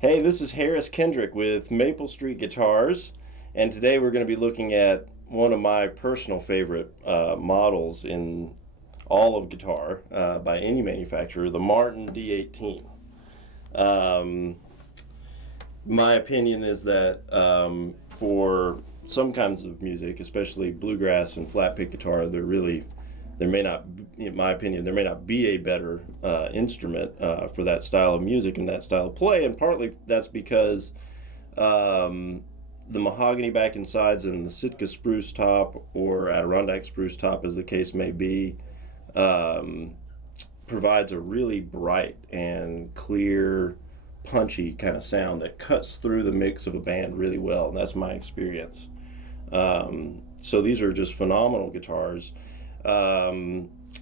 Hey, this is Harris Kendrick with Maple Street Guitars, and today we're going to be looking at one of my personal favorite models in all of guitar by any manufacturer, the Martin D-18. Um, my opinion is that for some kinds of music, especially bluegrass and flat pick guitar, there may not, in my opinion, there may not be a better instrument for that style of music and that style of play, and partly that's because the mahogany back and sides and the Sitka spruce top or Adirondack spruce top, as the case may be, um, provides a really bright and clear, punchy kind of sound that cuts through the mix of a band really well, and that's my experience. So these are just phenomenal guitars.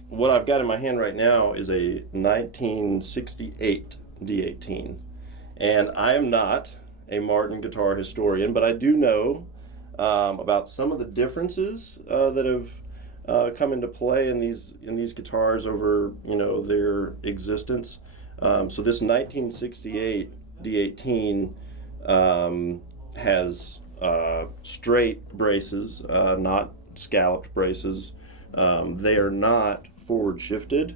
What I've got in my hand right now is a 1968 D-18, and I am not a Martin guitar historian, but I do know about some of the differences that have come into play in these guitars over their existence. So this 1968 D-18 has straight braces, not scalloped braces. They are not forward shifted.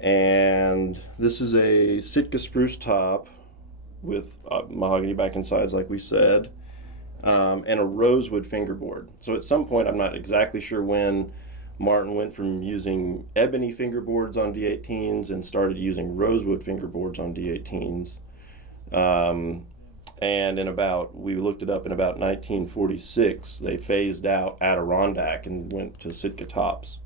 And this is a Sitka spruce top with mahogany back and sides, like we said, and a rosewood fingerboard. So at some point, I'm not exactly sure when, Martin went from using ebony fingerboards on D-18s and started using rosewood fingerboards on D-18s. And we looked it up in about 1946, they phased out Adirondack and went to Sitka tops.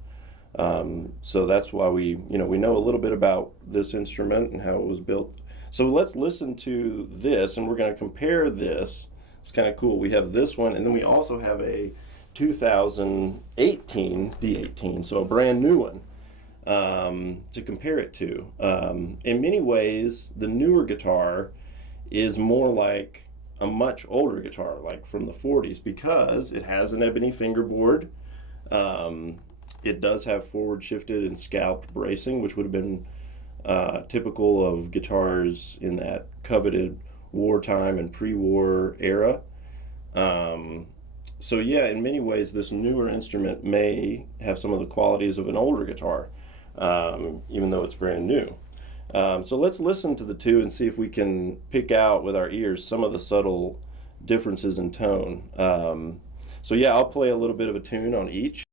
So that's why we know a little bit about this instrument and how it was built. So let's listen to this, and we're going to compare this. It's kind of cool. We have this one, and then we also have a 2018 D-18, so a brand new one to compare it to. In many ways, the newer guitar is more like a much older guitar, like from the 40s, because it has an ebony fingerboard. It does have forward shifted and scalped bracing, which would have been typical of guitars in that coveted wartime and pre-war era. So yeah, in many ways, this newer instrument may have some of the qualities of an older guitar, even though it's brand new. So let's listen to the two and see if we can pick out with our ears some of the subtle differences in tone. So yeah, I'll play a little bit of a tune on each.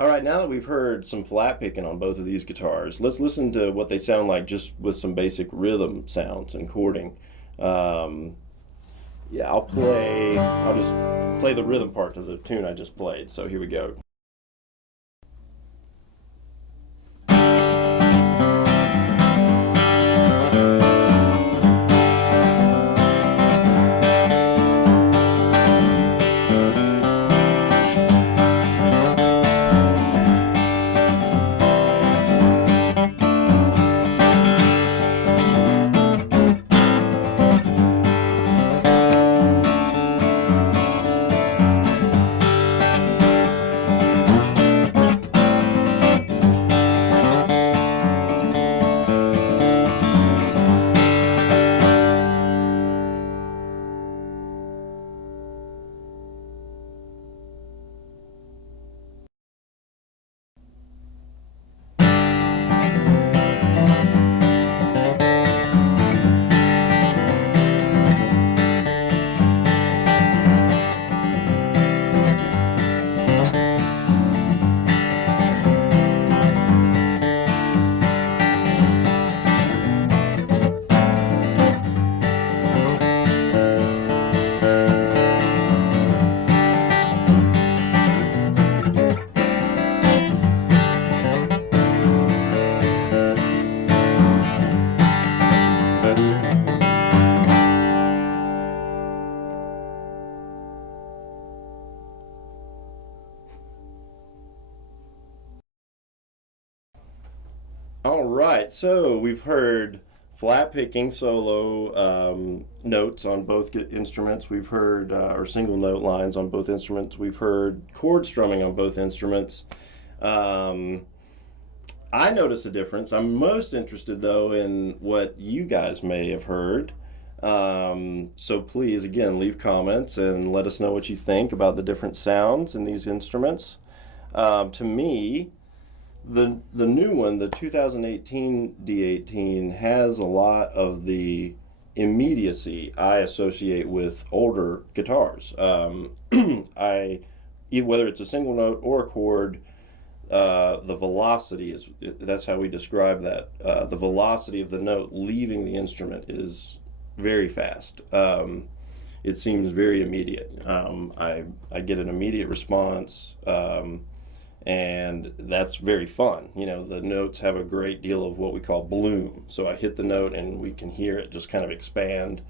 All right, now that we've heard some flat picking on both of these guitars, let's listen to what they sound like just with some basic rhythm sounds and chording. Um, yeah, I'll just play the rhythm part to the tune I just played. So here we go. All right, so we've heard flat picking solo notes on both instruments. We've heard, or single note lines on both instruments. We've heard chord strumming on both instruments. Um, I notice a difference. I'm most interested, though, in what you guys may have heard. So please, again, leave comments and let us know what you think about the different sounds in these instruments. To me, the new one, the 2018 D-18, has a lot of the immediacy I associate with older guitars. Whether it's a single note or a chord, the velocity is that's how we describe that. The velocity of the note leaving the instrument is very fast. It seems very immediate. I get an immediate response. And that's very fun. You know, the notes have a great deal of what we call bloom. So I hit the note and we can hear it just kind of expand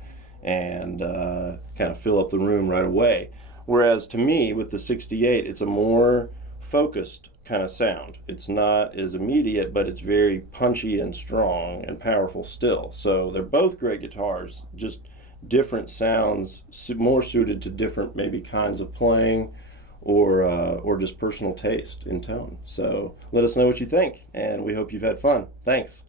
and kind of fill up the room right away. Whereas to me, with the 68, it's a more focused kind of sound. It's not as immediate, but it's very punchy and strong and powerful still. So they're both great guitars, just different sounds, more suited to different maybe kinds of playing or just personal taste in tone. So let us know what you think, and we hope you've had fun. Thanks.